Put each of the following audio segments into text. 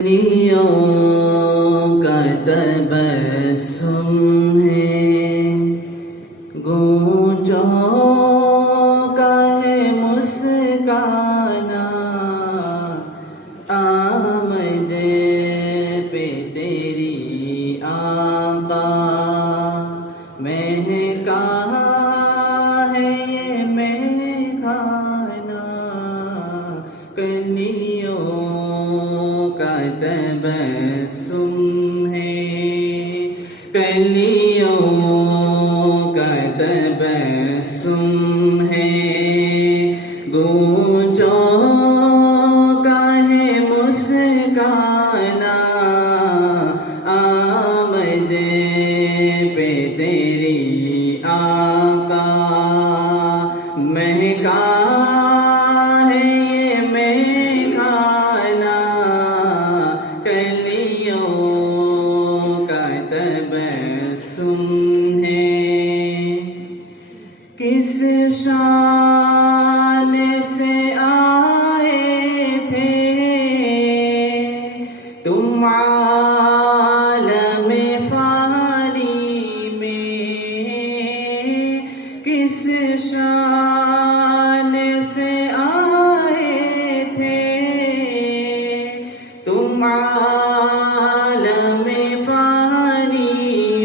کلیوں کا تبسم ہے، گونجوں کا ہے مسکانا، آمد پہ تیری آقا، مہکا ہے یہ مہکانا، کلیوں کا تبسم ہے، کلیوں کا تبسم ہے، گونجوں کا ہے مسکانا، آمد پہ تیری آقا، مہکا ہے یہ مہکانا، کلیوں کا تبسم ہے۔ کس شان سے آئے تھے تم عالم فانی میں، کس شان سے آئے تھے تم عالم فانی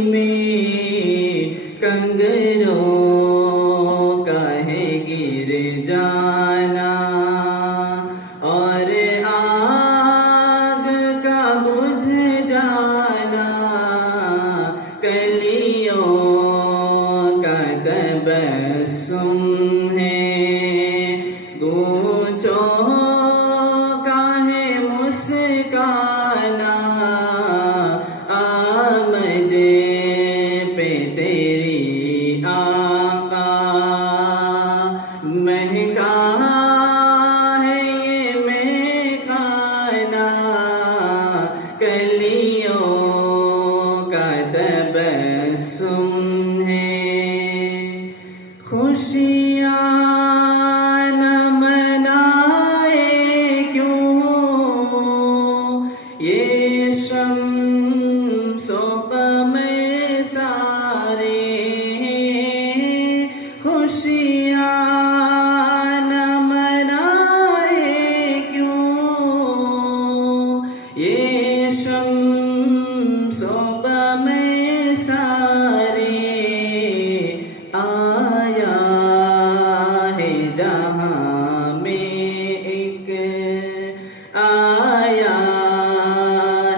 میں، کنگنوں کا ہے گر جانا، اور آگ کا بجھ جانا، کلیوں کا تبسم ہے، گونجوں کا ہے مسکانا، آمد پہ تیری آقا، مہکا ہے یہ مہکانا، کلیوں کا تبسم ہے۔ خوشیاں نہ منائے کیوں یہ شمس و قمر سارے، خوشیاں نہ منائے کیوں یہ شمس و قمر سارے، آیا ہے جہاں میں ایک، آیا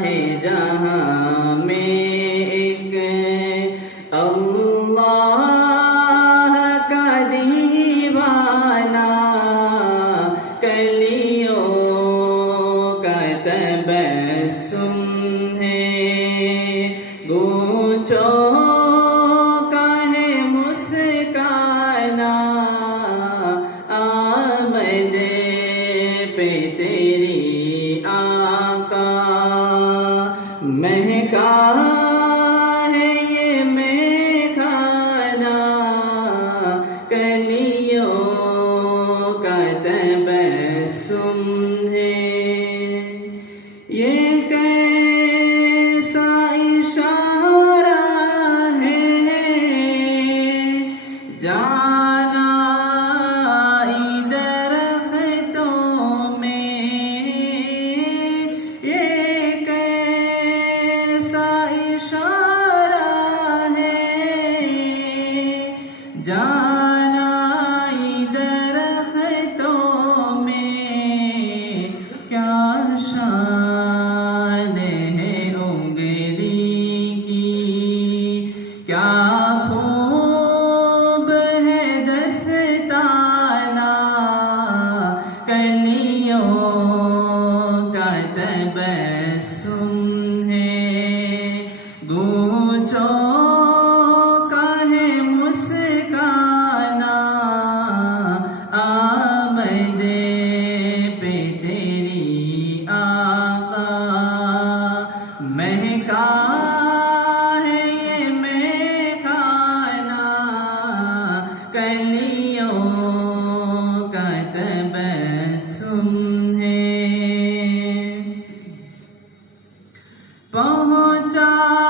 ہے جہاں میں ایک، اللہ کا دیوانہ، کلیوں کا تبسم ہے، گونجوں کا ہے مسکانا، آمد پہ تیری آقا، مہکا ہے یہ مہکانا، کلیوں کا تبسم ہے۔ یہ کیسا اشارہ ہے جانا درختوں میں، یہ کیسا اشارہ ہے جانا درختوں میں، کیا شان ہے انگلی کی، کیا خوب ہے دستانہ، کلیوں کا تبسم ہے، گونجوں کا ہے مسکانا، آمد پہ تیری آقا، مہکا ہے یہ مہکانا، کلیوں کا تبسم ہے۔ پہنچا